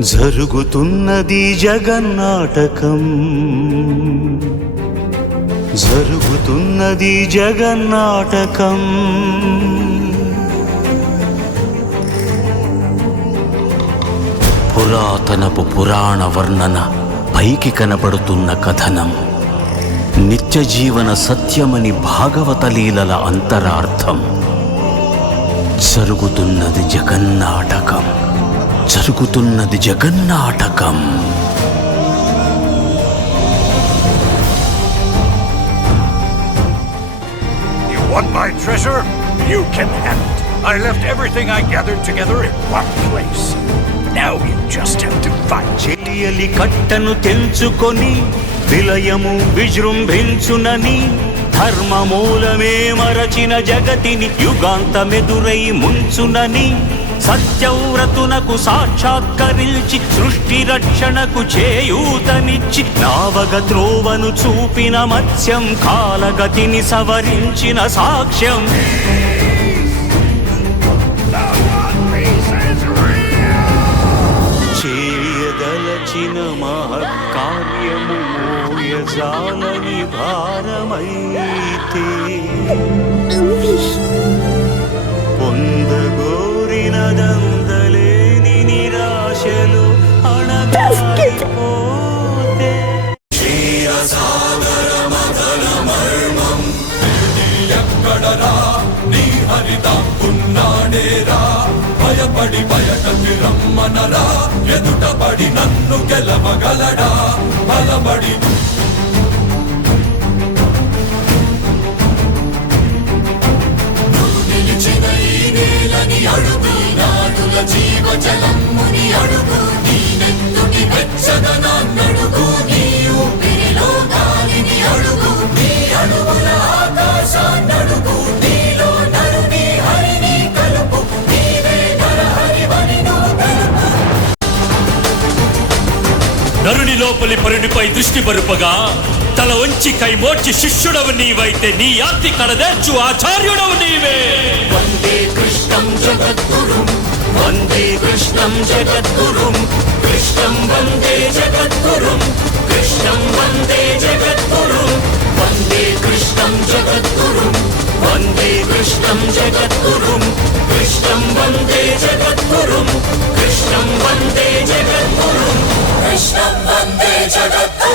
జరుగుతున్నది జగన్నాటకం, జరుగుతున్నది జగన్నాటకం. పురాతనపు పురాణ వర్ణన, పైకి కనబడుతున్న కథనం, నిత్య జీవన సత్యమని భాగవత లీలల అంతరార్థం. జరుగుతున్నది జగన్నాటకం, జరుగుతున్నది జగన్నాటకం. You want my treasure? You can have it. I left everything I gathered together in one place. Now you just have to find it. చెలియలి కట్టను తెంచుకొని విలయము విజృంభించునని, ధర్మమూలమే మరచిన జగతిని యుగాంతమెదురై ముంచునని, సత్యవ్రతునకు సాక్షాత్కరించి సృష్టి రక్షణకు చేయూతనిచ్చి, నావగ త్రోవను చూపిన మత్స్యం, కాలగతిని సవరించిన సాక్ష్యం. చేయదలచిన మహత్కార్యము మోయజాలని భారమైతే, పొందగోరినదందలేని నిరాశలు అణగారిపోతే, క్షీరసాగర మదన మర్మం ఎక్కడరా నీ హరితాకున్నాడేరా, భయపడి బయటకి రమ్మనరా, ఎదుటపడి నన్ను గెలవగలడా, బలపడి నిలిచిన ఈ నేలని అడుగు, నాటుల జీవజలమ్ముని అడుగు, నీ నెత్తుటి వెచ్చదనాన్నడుగు, నీ ఊపిరిలో గాలిని అడుగు, నీ అడుగుల ఆకాశాన్నడుగు, నీలో నరుని హరిని కలుపు, నీవే నరహరివని నువ్వు కలుపు. నరుని లోపలి పరునిపై దృష్టి బరుపగా, తల వంచి కైమోర్చి శిష్యుడవు నీవైతే, నీ ఆర్తి కడదేర్చు ఆచార్యుడవు నీవే. వందే కృష్ణం జగద్గురుం, వందే కృష్ణం జగద్గురుం, కృష్ణం వందే జగద్గురుం, కృష్ణం వందే జగద్గురుం, వందే కృష్ణం జగద్గురుం, వందే కృష్ణం జగద్గురుం, కృష్ణం వందే జగద్గురుం, కృష్ణం వందే జగద్గురుం, కృష్ణం వందే జగద్గురుం.